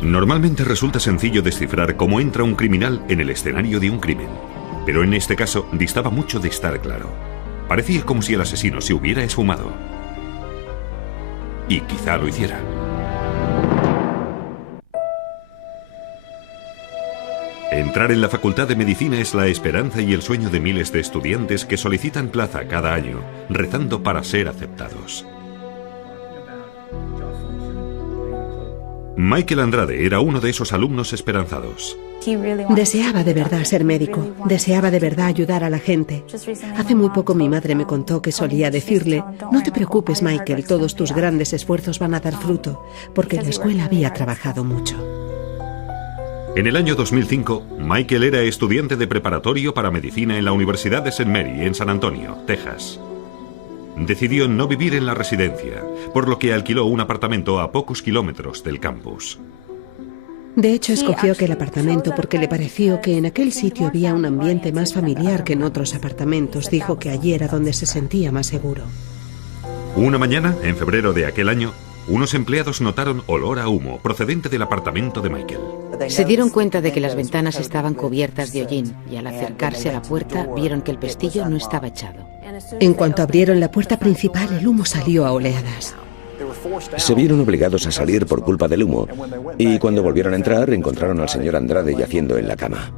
Normalmente resulta sencillo descifrar cómo entra un criminal en el escenario de un crimen, pero en este caso distaba mucho de estar claro. Parecía como si el asesino se hubiera esfumado. Y quizá lo hiciera. Entrar en la Facultad de Medicina es la esperanza y el sueño de miles de estudiantes que solicitan plaza cada año, rezando para ser aceptados. Michael Andrade era uno de esos alumnos esperanzados. Deseaba de verdad ser médico, deseaba de verdad ayudar a la gente. Hace muy poco mi madre me contó que solía decirle: no te preocupes, Michael, todos tus grandes esfuerzos van a dar fruto, porque en la escuela había trabajado mucho. En el año 2005, Michael era estudiante de preparatorio para medicina en la Universidad de St. Mary, en San Antonio, Texas. Decidió no vivir en la residencia, por lo que alquiló un apartamento a pocos kilómetros del campus. De hecho, escogió aquel apartamento porque le pareció que en aquel sitio había un ambiente más familiar que en otros apartamentos. Dijo que allí era donde se sentía más seguro. Una mañana, en febrero de aquel año, unos empleados notaron olor a humo procedente del apartamento de Michael. Se dieron cuenta de que las ventanas estaban cubiertas de hollín y al acercarse a la puerta vieron que el pestillo no estaba echado. En cuanto abrieron la puerta principal, el humo salió a oleadas. Se vieron obligados a salir por culpa del humo y cuando volvieron a entrar encontraron al señor Andrade yaciendo en la cama.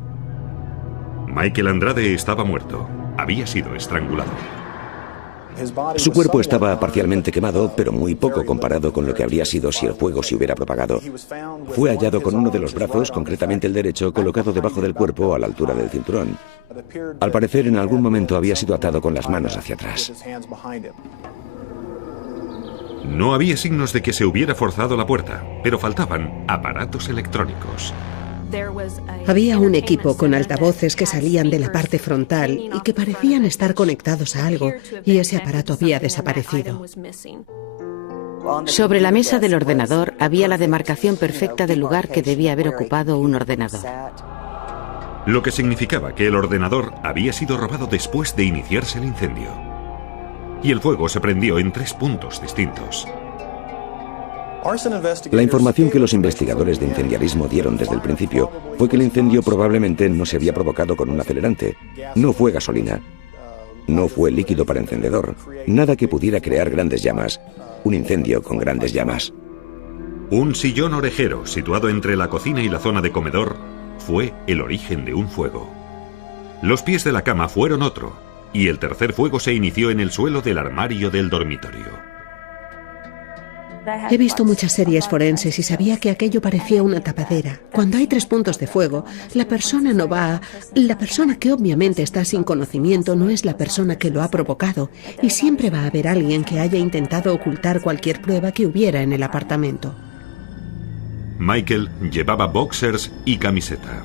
Michael Andrade estaba muerto. Había sido estrangulado. Su cuerpo estaba parcialmente quemado, pero muy poco comparado con lo que habría sido si el fuego se hubiera propagado. Fue hallado con uno de los brazos, concretamente el derecho, colocado debajo del cuerpo a la altura del cinturón. Al parecer, en algún momento había sido atado con las manos hacia atrás. No había signos de que se hubiera forzado la puerta, pero faltaban aparatos electrónicos. Había un equipo con altavoces que salían de la parte frontal y que parecían estar conectados a algo, y ese aparato había desaparecido. Sobre la mesa del ordenador había la demarcación perfecta del lugar que debía haber ocupado un ordenador. Lo que significaba que el ordenador había sido robado después de iniciarse el incendio. Y el fuego se prendió en 3 puntos distintos. La información que los investigadores de incendiarismo dieron desde el principio fue que el incendio probablemente no se había provocado con un acelerante. No fue gasolina. No fue líquido para encendedor. Nada que pudiera crear grandes llamas. Un incendio con grandes llamas. Un sillón orejero situado entre la cocina y la zona de comedor fue el origen de un fuego. Los pies de la cama fueron otro, y el tercer fuego se inició en el suelo del armario del dormitorio. He visto muchas series forenses y sabía que aquello parecía una tapadera. Cuando hay 3 puntos de fuego, la persona no va... La persona que obviamente está sin conocimiento no es la persona que lo ha provocado, y siempre va a haber alguien que haya intentado ocultar cualquier prueba que hubiera en el apartamento. Michael llevaba boxers y camiseta,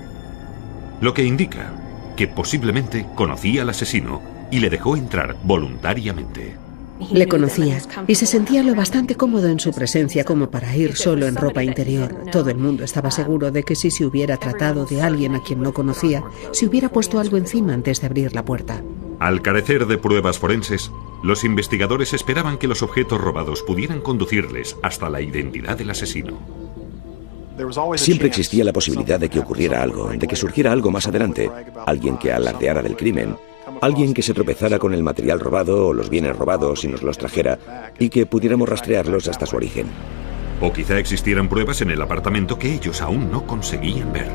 lo que indica que posiblemente conocía al asesino y le dejó entrar voluntariamente. Le conocía y se sentía lo bastante cómodo en su presencia como para ir solo en ropa interior. Todo el mundo estaba seguro de que si se hubiera tratado de alguien a quien no conocía, se hubiera puesto algo encima antes de abrir la puerta. Al carecer de pruebas forenses, los investigadores esperaban que los objetos robados pudieran conducirles hasta la identidad del asesino. Siempre existía la posibilidad de que ocurriera algo, de que surgiera algo más adelante, alguien que alardeara del crimen, alguien que se tropezara con el material robado o los bienes robados y nos los trajera, y que pudiéramos rastrearlos hasta su origen. O quizá existieran pruebas en el apartamento que ellos aún no conseguían ver.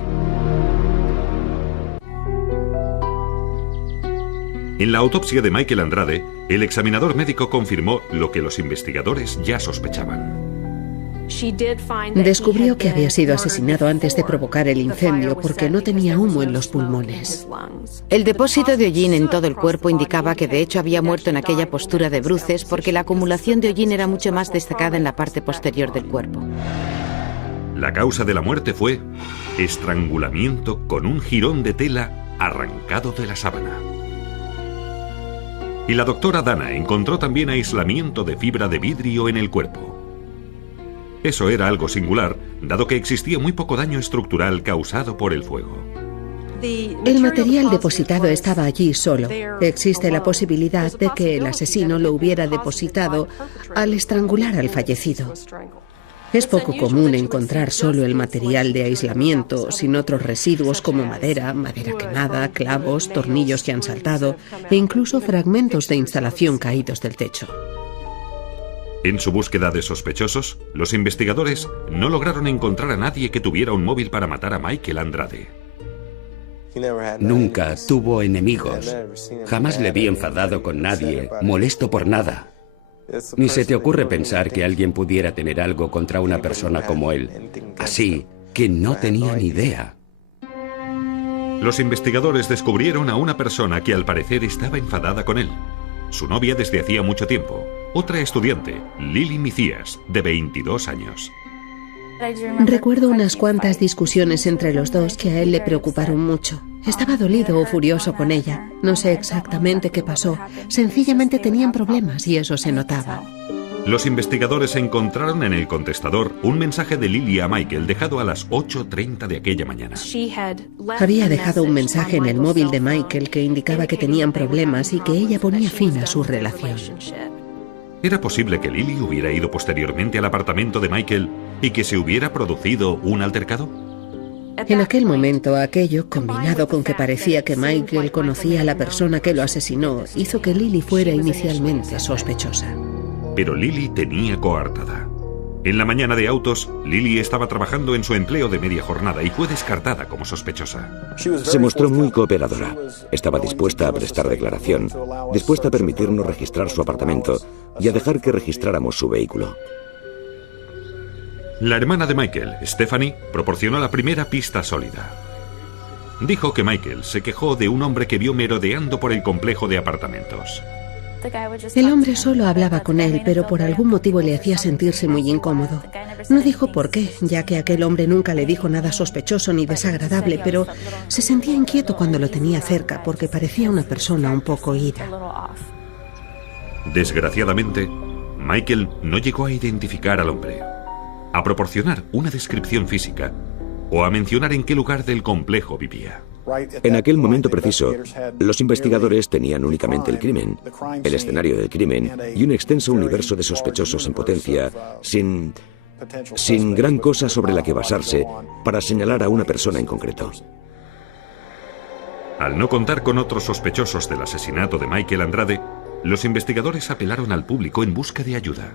En la autopsia de Michael Andrade, el examinador médico confirmó lo que los investigadores ya sospechaban. Descubrió que había sido asesinado antes de provocar el incendio porque no tenía humo en los pulmones. El depósito de hollín en todo el cuerpo indicaba que de hecho había muerto en aquella postura de bruces porque la acumulación de hollín era mucho más destacada en la parte posterior del cuerpo. La causa de la muerte fue estrangulamiento con un jirón de tela arrancado de la sábana. Y la doctora Dana encontró también aislamiento de fibra de vidrio en el cuerpo. Eso era algo singular, dado que existía muy poco daño estructural causado por el fuego. El material depositado estaba allí solo. Existe la posibilidad de que el asesino lo hubiera depositado al estrangular al fallecido. Es poco común encontrar solo el material de aislamiento, sin otros residuos como madera, madera quemada, clavos, tornillos que han saltado e incluso fragmentos de instalación caídos del techo. En su búsqueda de sospechosos, los investigadores no lograron encontrar a nadie que tuviera un móvil para matar a Michael Andrade. Nunca tuvo enemigos. Jamás le vi enfadado con nadie, molesto por nada. Ni se te ocurre pensar que alguien pudiera tener algo contra una persona como él. Así que no tenía ni idea. Los investigadores descubrieron a una persona que al parecer estaba enfadada con él. Su novia desde hacía mucho tiempo. Otra estudiante, Lily Micías, de 22 años. Recuerdo unas cuantas discusiones entre los dos que a él le preocuparon mucho. Estaba dolido o furioso con ella. No sé exactamente qué pasó. Sencillamente tenían problemas y eso se notaba. Los investigadores encontraron en el contestador un mensaje de Lily a Michael dejado a las 8:30 de aquella mañana. Había dejado un mensaje en el móvil de Michael que indicaba que tenían problemas y que ella ponía fin a su relación. ¿Era posible que Lily hubiera ido posteriormente al apartamento de Michael y que se hubiera producido un altercado? En aquel momento, aquello, combinado con que parecía que Michael conocía a la persona que lo asesinó, hizo que Lily fuera inicialmente sospechosa. Pero Lily tenía coartada. En la mañana de autos, Lily estaba trabajando en su empleo de media jornada y fue descartada como sospechosa. Se mostró muy cooperadora. Estaba dispuesta a prestar declaración, dispuesta a permitirnos registrar su apartamento y a dejar que registráramos su vehículo. La hermana de Michael, Stephanie, proporcionó la primera pista sólida. Dijo que Michael se quejó de un hombre que vio merodeando por el complejo de apartamentos. El hombre solo hablaba con él, pero por algún motivo le hacía sentirse muy incómodo. No dijo por qué, ya que aquel hombre nunca le dijo nada sospechoso ni desagradable, pero se sentía inquieto cuando lo tenía cerca porque parecía una persona un poco ida. Desgraciadamente, Michael no llegó a identificar al hombre, a proporcionar una descripción física o a mencionar en qué lugar del complejo vivía. En aquel momento preciso, los investigadores tenían únicamente el crimen, el escenario del crimen y un extenso universo de sospechosos en potencia, sin gran cosa sobre la que basarse para señalar a una persona en concreto. Al no contar con otros sospechosos del asesinato de Michael Andrade, los investigadores apelaron al público en busca de ayuda.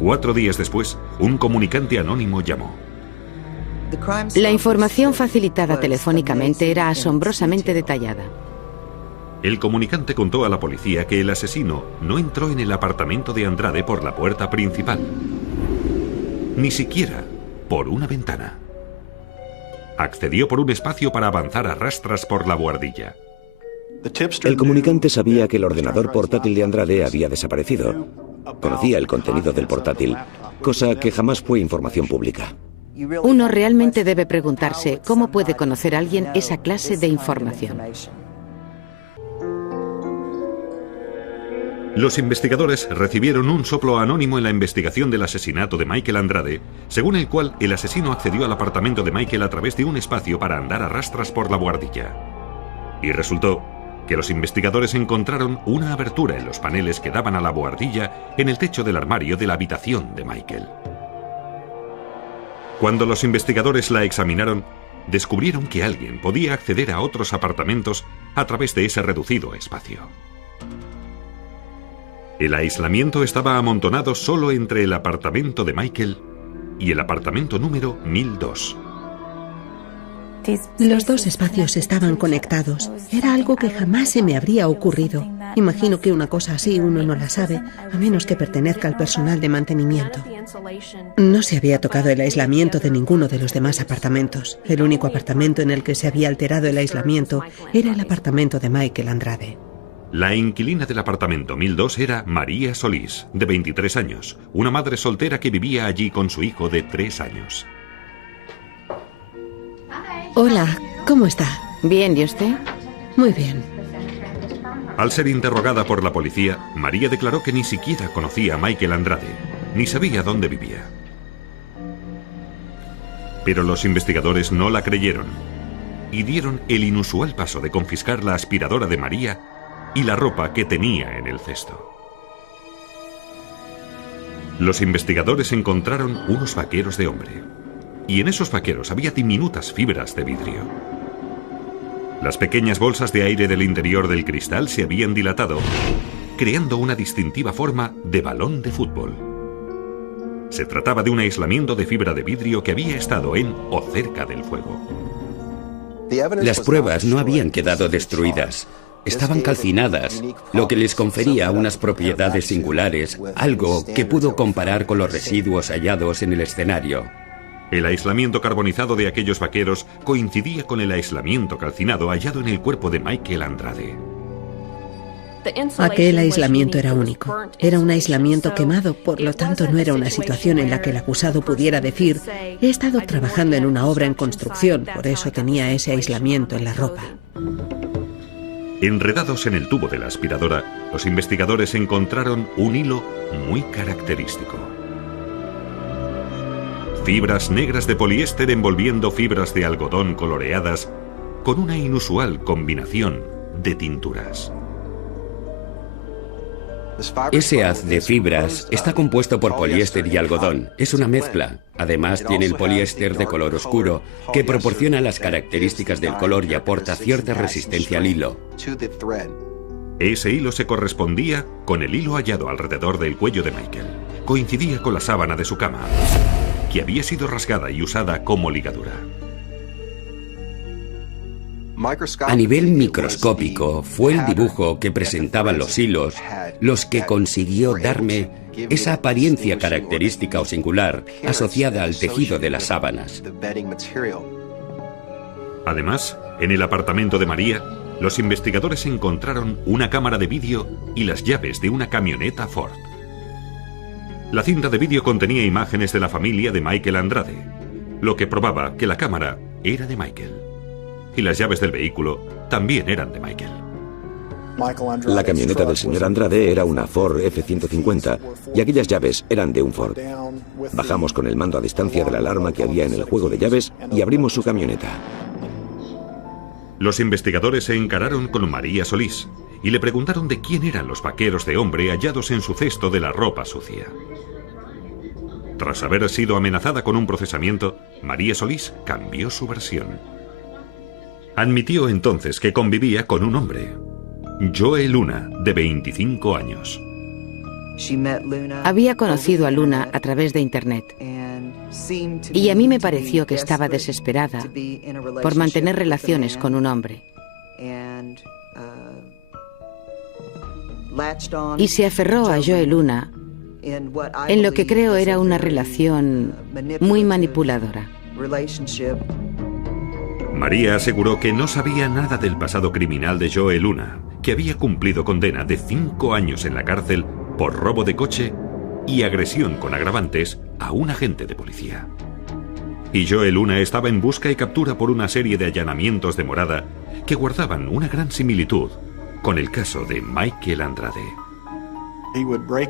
4 días después, un comunicante anónimo llamó. La información facilitada telefónicamente era asombrosamente detallada. El comunicante contó a la policía que el asesino no entró en el apartamento de Andrade por la puerta principal, ni siquiera por una ventana. Accedió por un espacio para avanzar a rastras por la buhardilla. El comunicante sabía que el ordenador portátil de Andrade había desaparecido. Conocía el contenido del portátil, cosa que jamás fue información pública. Uno realmente debe preguntarse cómo puede conocer a alguien esa clase de información. Los investigadores recibieron un soplo anónimo en la investigación del asesinato de Michael Andrade, según el cual el asesino accedió al apartamento de Michael a través de un espacio para andar a rastras por la buhardilla. Y resultó que los investigadores encontraron una abertura en los paneles que daban a la buhardilla en el techo del armario de la habitación de Michael. Cuando los investigadores la examinaron, descubrieron que alguien podía acceder a otros apartamentos a través de ese reducido espacio. El aislamiento estaba amontonado solo entre el apartamento de Michael y el apartamento número 1002. Los dos espacios estaban conectados. Era algo que jamás se me habría ocurrido. Imagino que una cosa así uno no la sabe, a menos que pertenezca al personal de mantenimiento. No se había tocado el aislamiento de ninguno de los demás apartamentos. El único apartamento en el que se había alterado el aislamiento era el apartamento de Michael Andrade. La inquilina del apartamento 1002 era María Solís, de 23 años, una madre soltera que vivía allí con su hijo de 3 años. Hola, ¿cómo está? Bien, ¿y usted? Muy bien. Al ser interrogada por la policía, María declaró que ni siquiera conocía a Michael Andrade, ni sabía dónde vivía. Pero los investigadores no la creyeron y dieron el inusual paso de confiscar la aspiradora de María y la ropa que tenía en el cesto. Los investigadores encontraron unos vaqueros de hombre. Y en esos vaqueros había diminutas fibras de vidrio. Las pequeñas bolsas de aire del interior del cristal se habían dilatado, creando una distintiva forma de balón de fútbol. Se trataba de un aislamiento de fibra de vidrio que había estado en o cerca del fuego. Las pruebas no habían quedado destruidas. Estaban calcinadas, lo que les confería unas propiedades singulares, algo que pudo comparar con los residuos hallados en el escenario. El aislamiento carbonizado de aquellos vaqueros coincidía con el aislamiento calcinado hallado en el cuerpo de Michael Andrade. Aquel aislamiento era único. Era un aislamiento quemado, por lo tanto no era una situación en la que el acusado pudiera decir: he estado trabajando en una obra en construcción, por eso tenía ese aislamiento en la ropa. Enredados en el tubo de la aspiradora, los investigadores encontraron un hilo muy característico. Fibras negras de poliéster envolviendo fibras de algodón coloreadas con una inusual combinación de tinturas. Ese haz de fibras está compuesto por poliéster y algodón. Es una mezcla. Además, tiene el poliéster de color oscuro, que proporciona las características del color y aporta cierta resistencia al hilo. Ese hilo se correspondía con el hilo hallado alrededor del cuello de Michael. Coincidía con la sábana de su cama, que había sido rasgada y usada como ligadura. A nivel microscópico, fue el dibujo que presentaban los hilos los que consiguió darme esa apariencia característica o singular asociada al tejido de las sábanas. Además, en el apartamento de María, los investigadores encontraron una cámara de vídeo y las llaves de una camioneta Ford. La cinta de vídeo contenía imágenes de la familia de Michael Andrade, lo que probaba que la cámara era de Michael. Y las llaves del vehículo también eran de Michael. La camioneta del señor Andrade era una Ford F-150 y aquellas llaves eran de un Ford. Bajamos con el mando a distancia de la alarma que había en el juego de llaves y abrimos su camioneta. Los investigadores se encararon con María Solís y le preguntaron de quién eran los vaqueros de hombre hallados en su cesto de la ropa sucia. Tras haber sido amenazada con un procesamiento, María Solís cambió su versión. Admitió entonces que convivía con un hombre, Joe Luna, de 25 años. Había conocido a Luna a través de Internet y a mí me pareció que estaba desesperada por mantener relaciones con un hombre. Y se aferró a Joe Luna en lo que creo era una relación muy manipuladora. María aseguró que no sabía nada del pasado criminal de Joe Luna, que había cumplido condena de 5 años en la cárcel por robo de coche y agresión con agravantes a un agente de policía. Y Joe Luna estaba en busca y captura por una serie de allanamientos de morada que guardaban una gran similitud con el caso de Michael Andrade.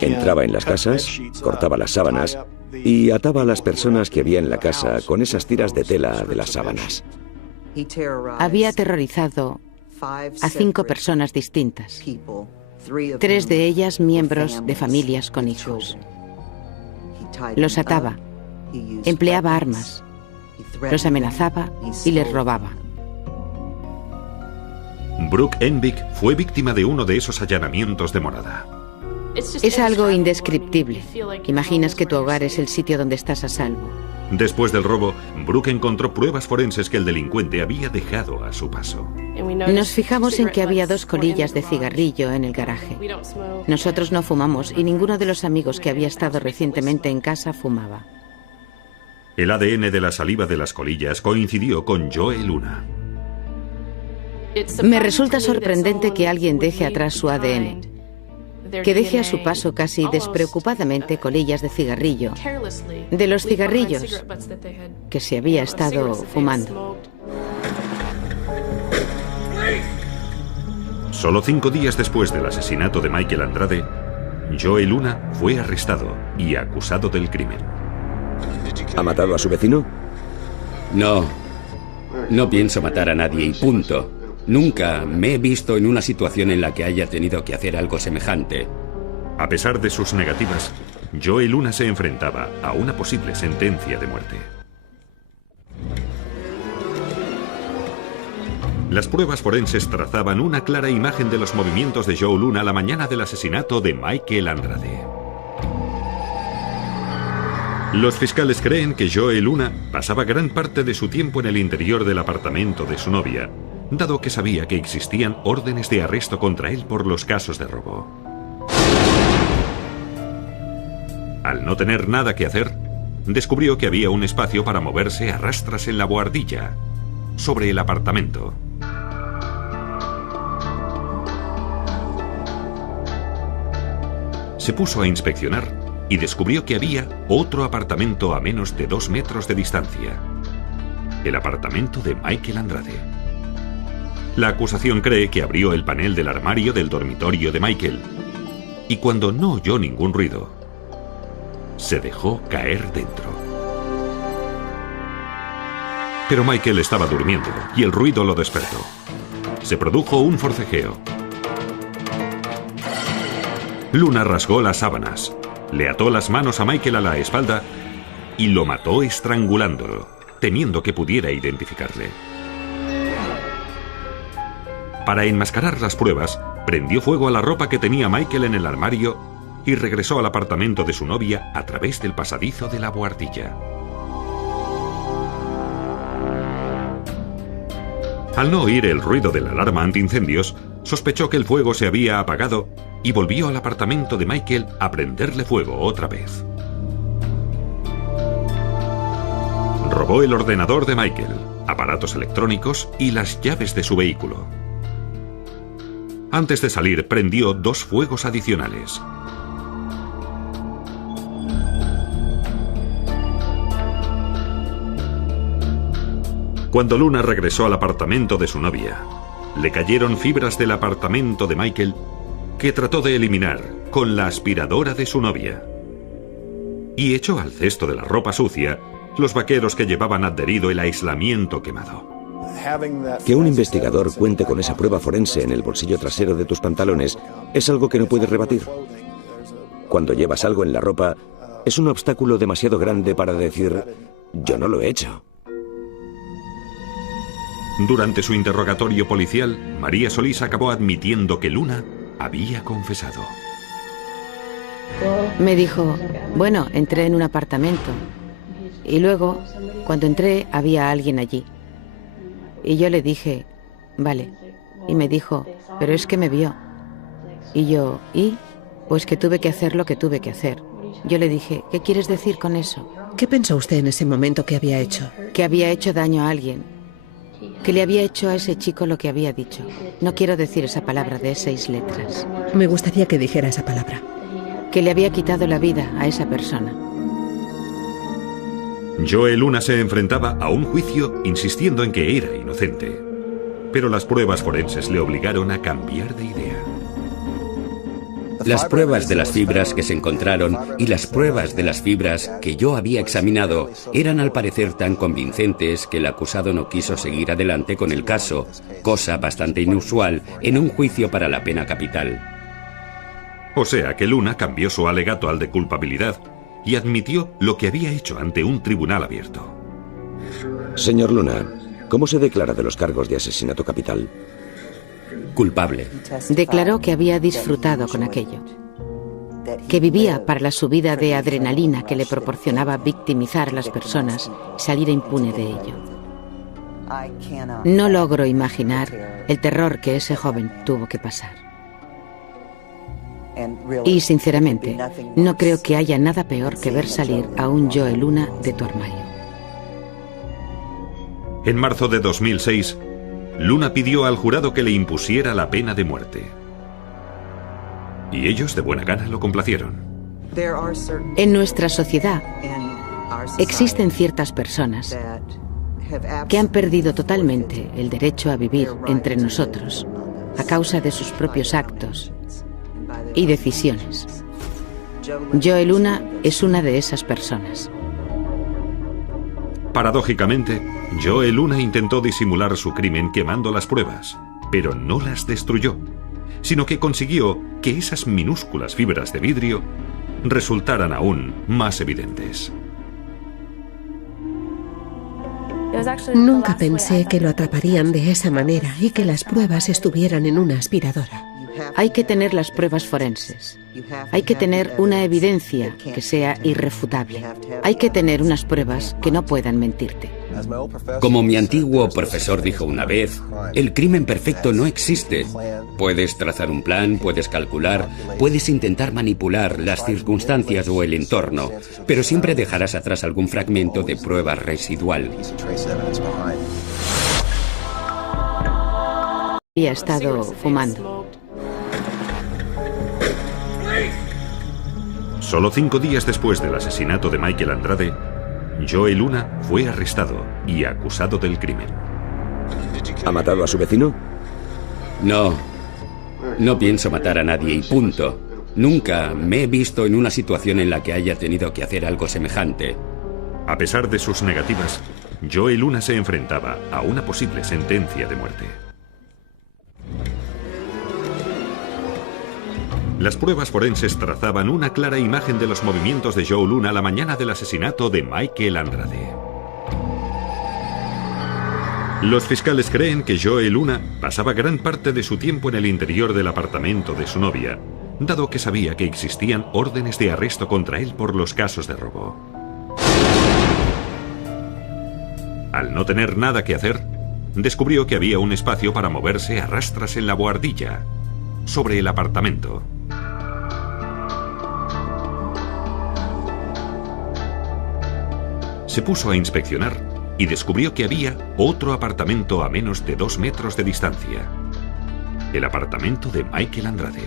Entraba en las casas, cortaba las sábanas y ataba a las personas que había en la casa con esas tiras de tela de las sábanas. Había aterrorizado a 5 personas distintas, 3 de ellas miembros de familias con hijos. Los ataba, empleaba armas, los amenazaba y les robaba. Brooke Envik fue víctima de uno de esos allanamientos de morada. Es algo indescriptible. Imaginas que tu hogar es el sitio donde estás a salvo. Después del robo, Brooke encontró pruebas forenses que el delincuente había dejado a su paso. Nos fijamos en que había 2 colillas de cigarrillo en el garaje. Nosotros no fumamos y ninguno de los amigos que había estado recientemente en casa fumaba. El ADN de la saliva de las colillas coincidió con Joe Luna. Me resulta sorprendente que alguien deje atrás su ADN, que deje a su paso casi despreocupadamente colillas de cigarrillo, de los cigarrillos que se había estado fumando. Solo 5 días después del asesinato de Michael Andrade, Joe Luna fue arrestado y acusado del crimen. ¿Ha matado a su vecino? No pienso matar a nadie y punto. Nunca me he visto en una situación en la que haya tenido que hacer algo semejante. A pesar de sus negativas, Joe Luna se enfrentaba a una posible sentencia de muerte. Las pruebas forenses trazaban una clara imagen de los movimientos de Joe Luna la mañana del asesinato de Michael Andrade. Los fiscales creen que Joe Luna pasaba gran parte de su tiempo en el interior del apartamento de su novia, dado que sabía que existían órdenes de arresto contra él por los casos de robo. Al no tener nada que hacer, descubrió que había un espacio para moverse a rastras en la buhardilla, sobre el apartamento. Se puso a inspeccionar y descubrió que había otro apartamento a menos de 2 metros de distancia. El apartamento de Michael Andrade. La acusación cree que abrió el panel del armario del dormitorio de Michael y cuando no oyó ningún ruido, se dejó caer dentro. Pero Michael estaba durmiendo y el ruido lo despertó. Se produjo un forcejeo. Luna rasgó las sábanas, le ató las manos a Michael a la espalda y lo mató estrangulándolo, temiendo que pudiera identificarle. Para enmascarar las pruebas, prendió fuego a la ropa que tenía Michael en el armario y regresó al apartamento de su novia a través del pasadizo de la buhardilla. Al no oír el ruido de la alarma antiincendios, sospechó que el fuego se había apagado y volvió al apartamento de Michael a prenderle fuego otra vez. Robó el ordenador de Michael, aparatos electrónicos y las llaves de su vehículo. Antes de salir, prendió 2 fuegos adicionales. Cuando Luna regresó al apartamento de su novia, le cayeron fibras del apartamento de Michael que trató de eliminar con la aspiradora de su novia. Y echó al cesto de la ropa sucia los vaqueros que llevaban adherido el aislamiento quemado. Que un investigador cuente con esa prueba forense en el bolsillo trasero de tus pantalones es algo que no puedes rebatir. Cuando llevas algo en la ropa, es un obstáculo demasiado grande para decir, yo no lo he hecho. Durante su interrogatorio policial, María Solís acabó admitiendo que Luna había confesado. Me dijo, bueno, entré en un apartamento y luego, cuando entré, había alguien allí. Y yo le dije, vale. Y me dijo, pero es que me vio. Y yo, ¿y? Pues que tuve que hacer lo que tuve que hacer. Yo le dije, ¿qué quieres decir con eso? ¿Qué pensó usted en ese momento que había hecho? Que había hecho daño a alguien. Que le había hecho a ese chico lo que había dicho. No quiero decir esa palabra de 6 letras. Me gustaría que dijera esa palabra. Que le había quitado la vida a esa persona. Joe Luna se enfrentaba a un juicio insistiendo en que era inocente. Pero las pruebas forenses le obligaron a cambiar de idea. Las pruebas de las fibras que se encontraron y las pruebas de las fibras que yo había examinado eran al parecer tan convincentes que el acusado no quiso seguir adelante con el caso, cosa bastante inusual en un juicio para la pena capital. O sea que Luna cambió su alegato al de culpabilidad y admitió lo que había hecho ante un tribunal abierto. Señor Luna, ¿cómo se declara de los cargos de asesinato capital? Culpable. Declaró que había disfrutado con aquello, que vivía para la subida de adrenalina que le proporcionaba victimizar a las personas y salir impune de ello. No logro imaginar el terror que ese joven tuvo que pasar. Y sinceramente, no creo que haya nada peor que ver salir a un Joe Luna de tu armario. En marzo de 2006, Luna pidió al jurado que le impusiera la pena de muerte. Y ellos de buena gana lo complacieron. En nuestra sociedad existen ciertas personas que han perdido totalmente el derecho a vivir entre nosotros a causa de sus propios actos y decisiones. Joe Luna es una de esas personas. Paradójicamente, Joe Luna intentó disimular su crimen quemando las pruebas, pero no las destruyó, sino que consiguió que esas minúsculas fibras de vidrio resultaran aún más evidentes. Nunca pensé que lo atraparían de esa manera y que las pruebas estuvieran en una aspiradora. Hay que tener las pruebas forenses. Hay que tener una evidencia que sea irrefutable. Hay que tener unas pruebas que no puedan mentirte. Como mi antiguo profesor dijo una vez, el crimen perfecto no existe. Puedes trazar un plan, puedes calcular, puedes intentar manipular las circunstancias o el entorno, pero siempre dejarás atrás algún fragmento de prueba residual. Había estado fumando. Solo 5 días después del asesinato de Michael Andrade, Joe Luna fue arrestado y acusado del crimen. ¿Ha matado a su vecino? No pienso matar a nadie y punto. Nunca me he visto en una situación en la que haya tenido que hacer algo semejante. A pesar de sus negativas, Joe Luna se enfrentaba a una posible sentencia de muerte. Las pruebas forenses trazaban una clara imagen de los movimientos de Joe Luna la mañana del asesinato de Michael Andrade. Los fiscales creen que Joe Luna pasaba gran parte de su tiempo en el interior del apartamento de su novia, dado que sabía que existían órdenes de arresto contra él por los casos de robo. Al no tener nada que hacer, descubrió que había un espacio para moverse a rastras en la buhardilla, sobre el apartamento. Se puso a inspeccionar y descubrió que había otro apartamento a menos de 2 metros de distancia. El apartamento de Michael Andrade.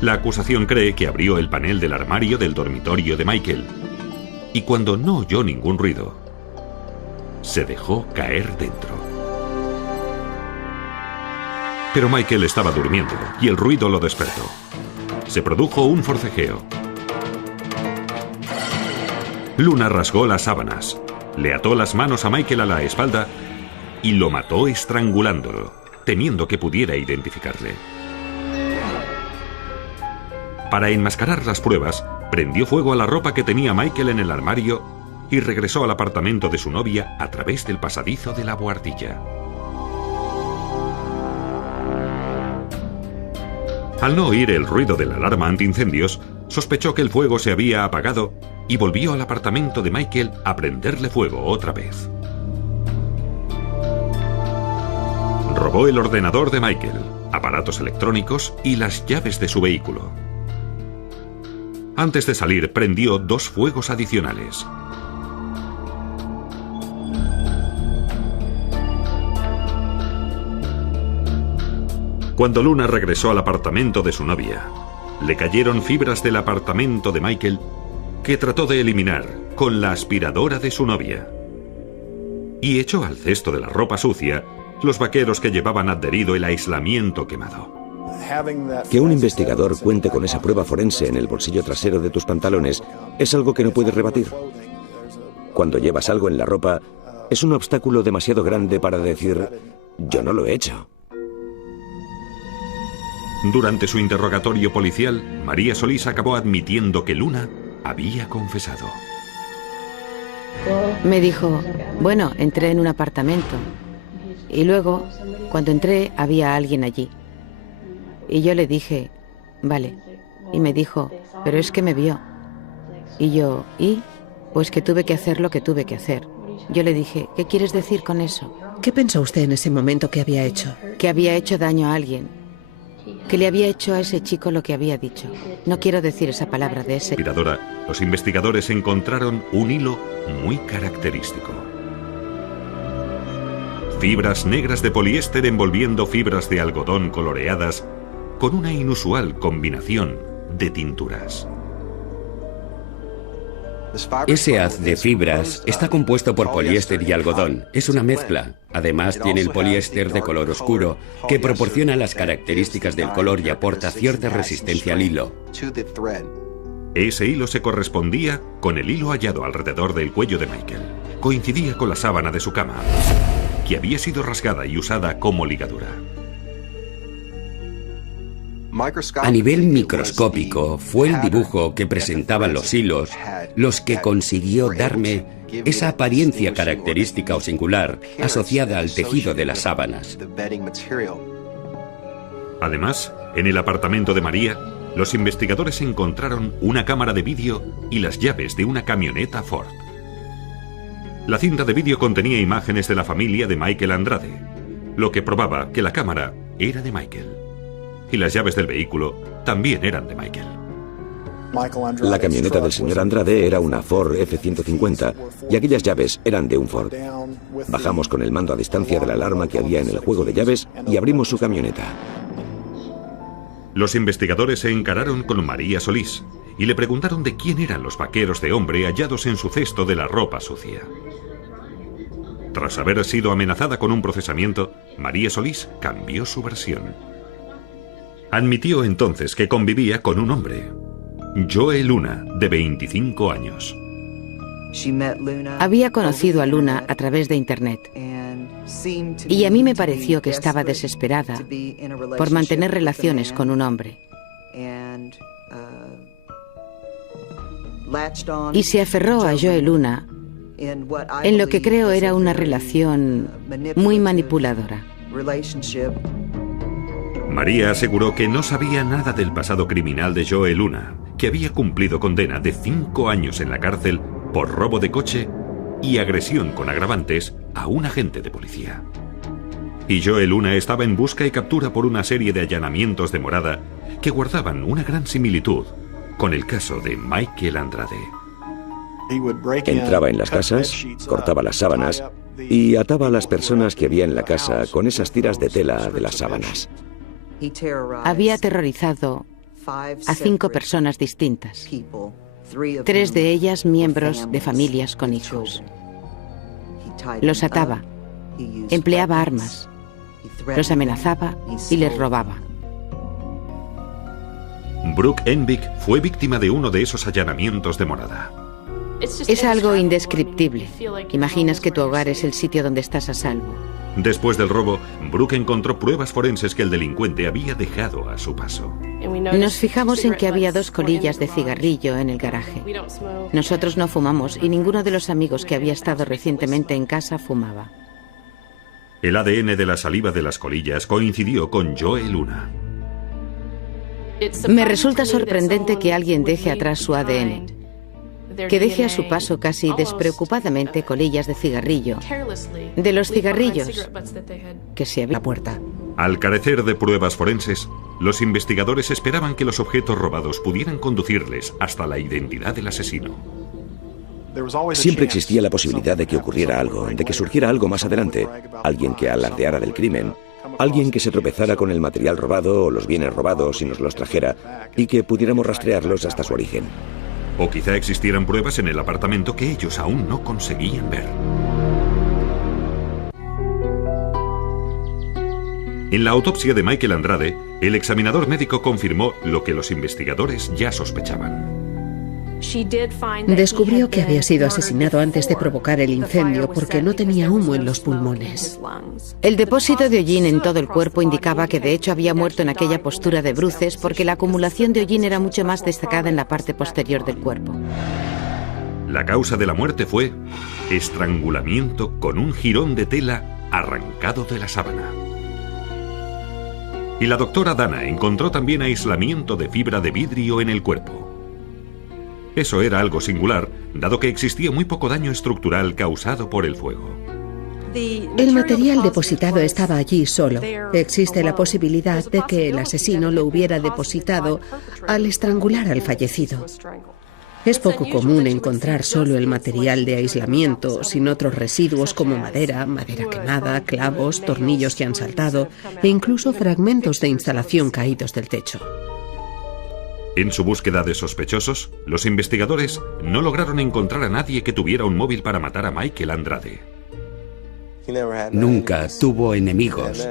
La acusación cree que abrió el panel del armario del dormitorio de Michael y cuando no oyó ningún ruido, se dejó caer dentro. Pero Michael estaba durmiendo y el ruido lo despertó. Se produjo un forcejeo. Luna rasgó las sábanas, le ató las manos a Michael a la espalda y lo mató estrangulándolo, temiendo que pudiera identificarle. Para enmascarar las pruebas, prendió fuego a la ropa que tenía Michael en el armario y regresó al apartamento de su novia a través del pasadizo de la buhardilla. Al no oír el ruido de la alarma antiincendios, sospechó que el fuego se había apagado y volvió al apartamento de Michael a prenderle fuego otra vez. Robó el ordenador de Michael, aparatos electrónicos y las llaves de su vehículo. Antes de salir, prendió 2 fuegos adicionales. Cuando Luna regresó al apartamento de su novia, le cayeron fibras del apartamento de Michael que trató de eliminar con la aspiradora de su novia. Y echó al cesto de la ropa sucia los vaqueros que llevaban adherido el aislamiento quemado. Que un investigador cuente con esa prueba forense en el bolsillo trasero de tus pantalones es algo que no puedes rebatir. Cuando llevas algo en la ropa, es un obstáculo demasiado grande para decir, yo no lo he hecho. Durante su interrogatorio policial, María Solís acabó admitiendo que Luna había confesado. Me dijo, bueno, entré en un apartamento. Y luego, cuando entré, había alguien allí. Y yo le dije, vale. Y me dijo, pero es que me vio. Y yo, ¿y? Pues que tuve que hacer lo que tuve que hacer. Yo le dije, ¿qué quieres decir con eso? ¿Qué pensó usted en ese momento que había hecho? Que había hecho daño a alguien. Que le había hecho a ese chico lo que había dicho. No quiero decir esa palabra de ese... Aspiradora, los investigadores encontraron un hilo muy característico. Fibras negras de poliéster envolviendo fibras de algodón coloreadas con una inusual combinación de tinturas. Ese haz de fibras está compuesto por poliéster y algodón. Es una mezcla. Además, tiene el poliéster de color oscuro, que proporciona las características del color y aporta cierta resistencia al hilo. Ese hilo se correspondía con el hilo hallado alrededor del cuello de Michael. Coincidía con la sábana de su cama, que había sido rasgada y usada como ligadura. A nivel microscópico, fue el dibujo que presentaban los hilos los que consiguió darme esa apariencia característica o singular asociada al tejido de las sábanas. Además, en el apartamento de María, los investigadores encontraron una cámara de vídeo y las llaves de una camioneta Ford. La cinta de vídeo contenía imágenes de la familia de Michael Andrade, lo que probaba que la cámara era de Michael. Y las llaves del vehículo también eran de Michael. La camioneta del señor Andrade era una Ford F-150 y aquellas llaves eran de un Ford. Bajamos con el mando a distancia de la alarma que había en el juego de llaves y abrimos su camioneta. Los investigadores se encararon con María Solís y le preguntaron de quién eran los vaqueros de hombre hallados en su cesto de la ropa sucia. Tras haber sido amenazada con un procesamiento, María Solís cambió su versión. Admitió entonces que convivía con un hombre, Joe Luna, de 25 años. Había conocido a Luna a través de Internet y a mí me pareció que estaba desesperada por mantener relaciones con un hombre. Y se aferró a Joe Luna en lo que creo era una relación muy manipuladora. María aseguró que no sabía nada del pasado criminal de Joe Luna, que había cumplido condena de 5 años en la cárcel por robo de coche y agresión con agravantes a un agente de policía. Y Joe Luna estaba en busca y captura por una serie de allanamientos de morada que guardaban una gran similitud con el caso de Michael Andrade. Entraba en las casas, cortaba las sábanas y ataba a las personas que había en la casa con esas tiras de tela de las sábanas. Había aterrorizado a 5 personas distintas, 3 de ellas miembros de familias con hijos. Los ataba, empleaba armas, los amenazaba y les robaba. Brooke Envik fue víctima de uno de esos allanamientos de morada. Es algo indescriptible. Imaginas que tu hogar es el sitio donde estás a salvo. Después del robo, Brooke encontró pruebas forenses que el delincuente había dejado a su paso. Nos fijamos en que había 2 colillas de cigarrillo en el garaje. Nosotros no fumamos y ninguno de los amigos que había estado recientemente en casa fumaba. El ADN de la saliva de las colillas coincidió con Joe Luna. Me resulta sorprendente que alguien deje atrás su ADN, que deje a su paso casi despreocupadamente colillas de cigarrillo, de los cigarrillos que se había... La puerta. Al carecer de pruebas forenses, los investigadores esperaban que los objetos robados pudieran conducirles hasta la identidad del asesino. Siempre existía la posibilidad de que ocurriera algo, de que surgiera algo más adelante, alguien que alardeara del crimen, alguien que se tropezara con el material robado o los bienes robados y nos los trajera, y que pudiéramos rastrearlos hasta su origen. O quizá existieran pruebas en el apartamento que ellos aún no conseguían ver. En la autopsia de Michael Andrade, el examinador médico confirmó lo que los investigadores ya sospechaban. Descubrió que había sido asesinado antes de provocar el incendio porque no tenía humo en los pulmones. El depósito de hollín en todo el cuerpo indicaba que de hecho había muerto en aquella postura de bruces porque la acumulación de hollín era mucho más destacada en la parte posterior del cuerpo. La causa de la muerte fue estrangulamiento con un jirón de tela arrancado de la sábana. Y la doctora Dana encontró también aislamiento de fibra de vidrio en el cuerpo. Eso era algo singular, dado que existía muy poco daño estructural causado por el fuego. El material depositado estaba allí solo. Existe la posibilidad de que el asesino lo hubiera depositado al estrangular al fallecido. Es poco común encontrar solo el material de aislamiento, sin otros residuos como madera, madera quemada, clavos, tornillos que han saltado e incluso fragmentos de instalación caídos del techo. En su búsqueda de sospechosos, los investigadores no lograron encontrar a nadie que tuviera un móvil para matar a Michael Andrade. Nunca tuvo enemigos.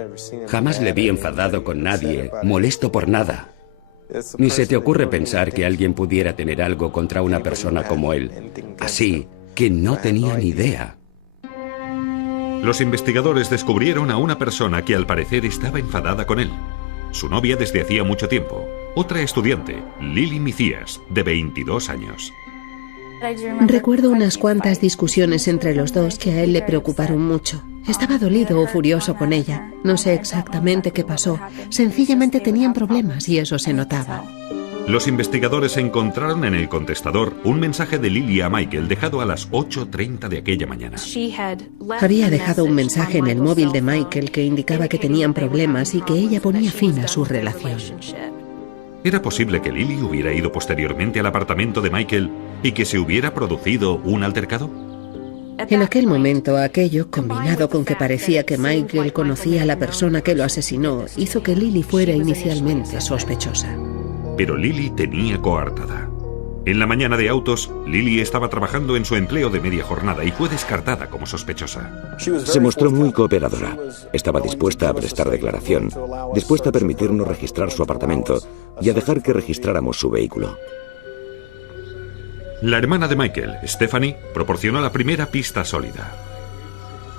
Jamás le vi enfadado con nadie, molesto por nada. Ni se te ocurre pensar que alguien pudiera tener algo contra una persona como él. Así que no tenía ni idea. Los investigadores descubrieron a una persona que al parecer estaba enfadada con él. su novia desde hacía mucho tiempo, otra estudiante, Lily Micías, de 22 años. Recuerdo unas cuantas discusiones entre los dos que a él le preocuparon mucho. Estaba dolido o furioso con ella. No sé exactamente qué pasó. Sencillamente tenían problemas y eso se notaba. Los investigadores encontraron en el contestador un mensaje de Lily a Michael dejado a las 8:30 de aquella mañana. Había dejado un mensaje en el móvil de Michael que indicaba que tenían problemas y que ella ponía fin a su relación. ¿Era posible que Lily hubiera ido posteriormente al apartamento de Michael y que se hubiera producido un altercado? En aquel momento, aquello, combinado con que parecía que Michael conocía a la persona que lo asesinó, hizo que Lily fuera inicialmente sospechosa. Pero Lily tenía coartada. En la mañana de autos, Lily estaba trabajando en su empleo de media jornada y fue descartada como sospechosa. Se mostró muy cooperadora. Estaba dispuesta a prestar declaración, dispuesta a permitirnos registrar su apartamento y a dejar que registráramos su vehículo. La hermana de Michael, Stephanie, proporcionó la primera pista sólida.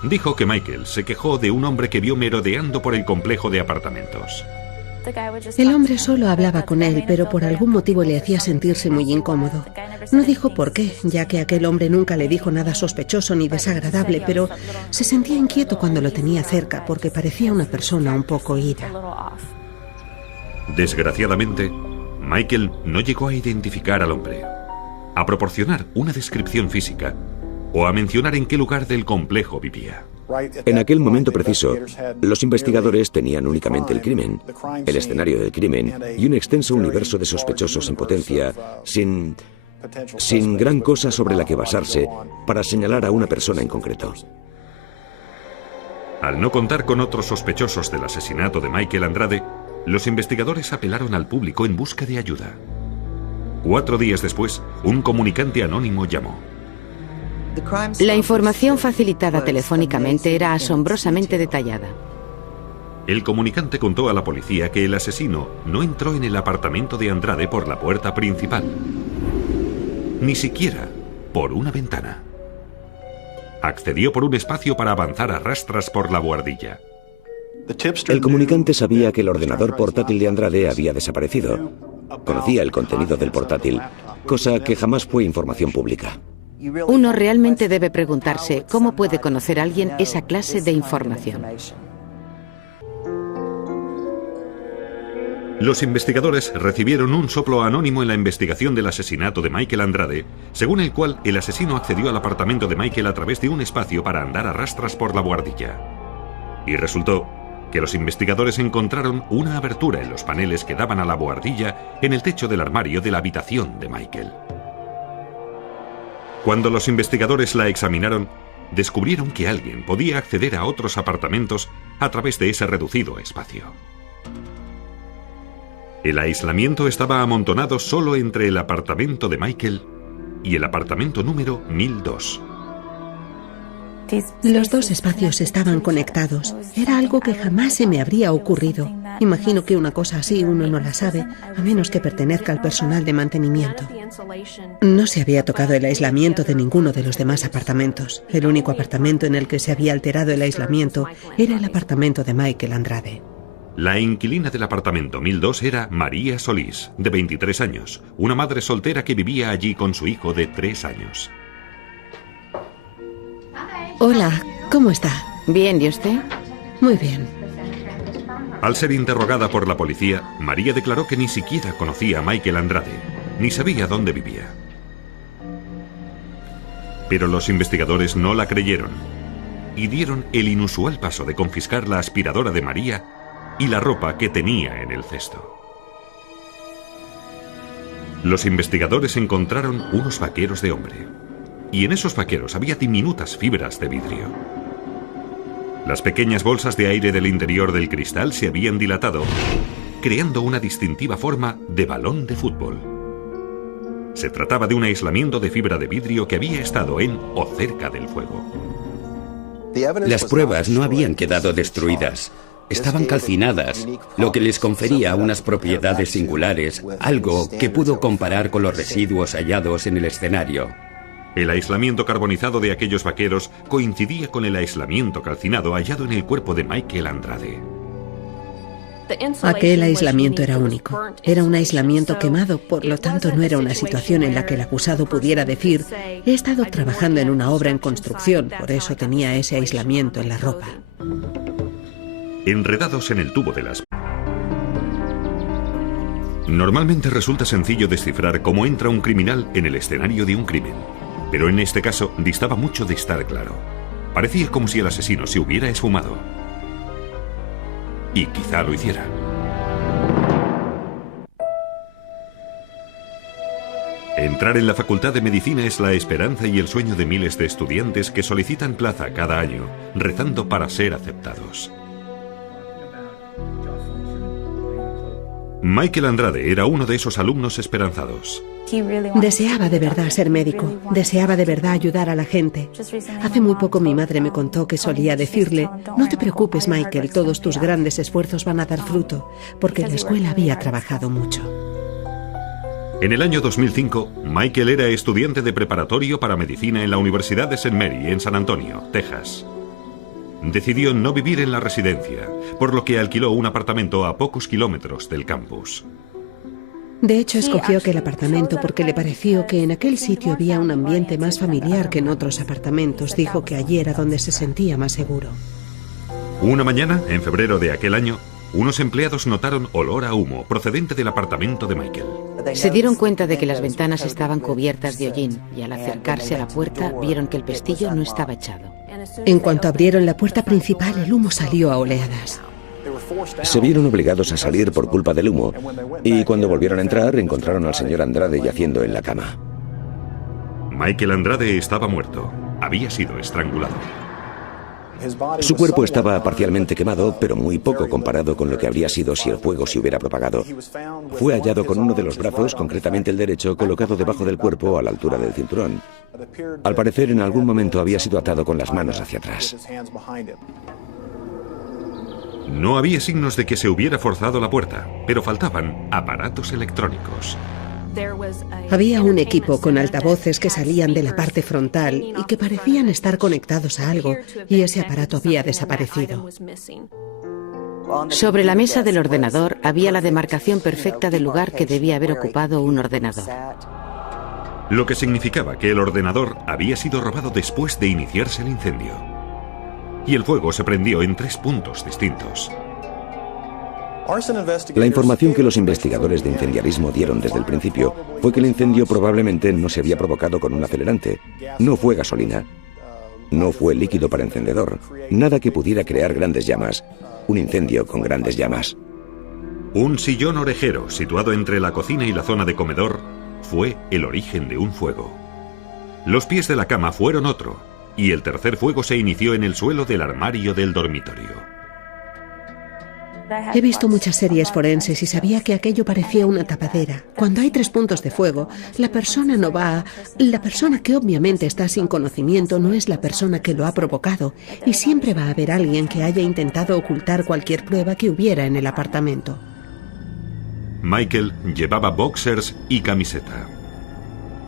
Dijo que Michael se quejó de un hombre que vio merodeando por el complejo de apartamentos. El hombre solo hablaba con él, pero por algún motivo le hacía sentirse muy incómodo. No dijo por qué, ya que aquel hombre nunca le dijo nada sospechoso ni desagradable, pero se sentía inquieto cuando lo tenía cerca, porque parecía una persona un poco ida. Desgraciadamente, Michael no llegó a identificar al hombre, a proporcionar una descripción física o a mencionar en qué lugar del complejo vivía. En aquel momento preciso, los investigadores tenían únicamente el crimen, el escenario del crimen y un extenso universo de sospechosos en potencia, sin gran cosa sobre la que basarse para señalar a una persona en concreto. Al no contar con otros sospechosos del asesinato de Michael Andrade, los investigadores apelaron al público en busca de ayuda. 4 días después, un comunicante anónimo llamó. La información facilitada telefónicamente era asombrosamente detallada. El comunicante contó a la policía que el asesino no entró en el apartamento de Andrade por la puerta principal, ni siquiera por una ventana. Accedió por un espacio para avanzar a rastras por la buhardilla. El comunicante sabía que el ordenador portátil de Andrade había desaparecido. Conocía el contenido del portátil, cosa que jamás fue información pública. Uno realmente debe preguntarse cómo puede conocer alguien esa clase de información. Los investigadores recibieron un soplo anónimo en la investigación del asesinato de Michael Andrade, según el cual el asesino accedió al apartamento de Michael a través de un espacio para andar a rastras por la buhardilla. Y resultó que los investigadores encontraron una abertura en los paneles que daban a la buhardilla en el techo del armario de la habitación de Michael. Cuando los investigadores la examinaron, descubrieron que alguien podía acceder a otros apartamentos a través de ese reducido espacio. El aislamiento estaba amontonado solo entre el apartamento de Michael y el apartamento número 1002. Los dos espacios estaban conectados. Era algo que jamás se me habría ocurrido. Imagino que una cosa así uno no la sabe, a menos que pertenezca al personal de mantenimiento. No se había tocado el aislamiento de ninguno de los demás apartamentos. El único apartamento en el que se había alterado el aislamiento era el apartamento de Michael Andrade. La inquilina del apartamento 1002 era María Solís, de 23 años, una madre soltera que vivía allí con su hijo de 3 años. Hola, ¿cómo está? Bien, ¿y usted? Muy bien. Al ser interrogada por la policía, María declaró que ni siquiera conocía a Michael Andrade, ni sabía dónde vivía. Pero los investigadores no la creyeron y dieron el inusual paso de confiscar la aspiradora de María y la ropa que tenía en el cesto. Los investigadores encontraron unos vaqueros de hombre, y en esos vaqueros había diminutas fibras de vidrio. Las pequeñas bolsas de aire del interior del cristal se habían dilatado, creando una distintiva forma de balón de fútbol. Se trataba de un aislamiento de fibra de vidrio que había estado en o cerca del fuego. Las pruebas no habían quedado destruidas. Estaban calcinadas, lo que les confería unas propiedades singulares, algo que pudo comparar con los residuos hallados en el escenario. El aislamiento carbonizado de aquellos vaqueros coincidía con el aislamiento calcinado hallado en el cuerpo de Michael Andrade. Aquel aislamiento era único. Era un aislamiento quemado, por lo tanto no era una situación en la que el acusado pudiera decir: he estado trabajando en una obra en construcción, por eso tenía ese aislamiento en la ropa. Enredados en el tubo de las... Normalmente resulta sencillo descifrar cómo entra un criminal en el escenario de un crimen, pero en este caso distaba mucho de estar claro. Parecía como si el asesino se hubiera esfumado. Y quizá lo hiciera. Entrar en la Facultad de Medicina es la esperanza y el sueño de miles de estudiantes que solicitan plaza cada año, rezando para ser aceptados. Michael Andrade era uno de esos alumnos esperanzados. Deseaba de verdad ser médico, deseaba de verdad ayudar a la gente. Hace muy poco mi madre me contó que solía decirle: no te preocupes, Michael, todos tus grandes esfuerzos van a dar fruto, porque en la escuela había trabajado mucho. En el año 2005, Michael era estudiante de preparatorio para medicina en la Universidad de St. Mary, en San Antonio, Texas. Decidió no vivir en la residencia, por lo que alquiló un apartamento a pocos kilómetros del campus. De hecho, escogió aquel apartamento porque le pareció que en aquel sitio había un ambiente más familiar que en otros apartamentos. Dijo que allí era donde se sentía más seguro. Una mañana, en febrero de aquel año, unos empleados notaron olor a humo procedente del apartamento de Michael. Se dieron cuenta de que las ventanas estaban cubiertas de hollín y al acercarse a la puerta vieron que el pestillo no estaba echado. En cuanto abrieron la puerta principal, el humo salió a oleadas. Se vieron obligados a salir por culpa del humo, y cuando volvieron a entrar encontraron al señor Andrade yaciendo en la cama. Michael Andrade estaba muerto. Había sido estrangulado. Su cuerpo estaba parcialmente quemado, pero muy poco comparado con lo que habría sido si el fuego se hubiera propagado. Fue hallado con uno de los brazos, concretamente el derecho, colocado debajo del cuerpo a la altura del cinturón. Al parecer, en algún momento había sido atado con las manos hacia atrás. No había signos de que se hubiera forzado la puerta, pero faltaban aparatos electrónicos. Había un equipo con altavoces que salían de la parte frontal y que parecían estar conectados a algo, y ese aparato había desaparecido. Sobre la mesa del ordenador había la demarcación perfecta del lugar que debía haber ocupado un ordenador. Lo que significaba que el ordenador había sido robado después de iniciarse el incendio. Y el fuego se prendió en 3 puntos distintos. La información que los investigadores de incendiarismo dieron desde el principio fue que el incendio probablemente no se había provocado con un acelerante. No fue gasolina, no fue líquido para encendedor, nada que pudiera crear grandes llamas. Un incendio con grandes llamas. Un sillón orejero situado entre la cocina y la zona de comedor fue el origen de un fuego. Los pies de la cama fueron otro, y el tercer fuego se inició en el suelo del armario del dormitorio. He visto muchas series forenses y sabía que aquello parecía una tapadera. Cuando hay 3 puntos de fuego, la persona que obviamente está sin conocimiento no es la persona que lo ha provocado, y siempre va a haber alguien que haya intentado ocultar cualquier prueba que hubiera en el apartamento. Michael llevaba boxers y camiseta,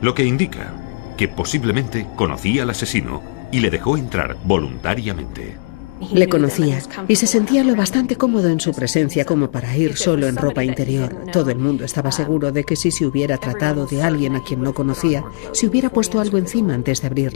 lo que indica que posiblemente conocía al asesino y le dejó entrar voluntariamente. Le conocía y se sentía lo bastante cómodo en su presencia como para ir solo en ropa interior. Todo el mundo estaba seguro de que si se hubiera tratado de alguien a quien no conocía, se hubiera puesto algo encima antes de abrir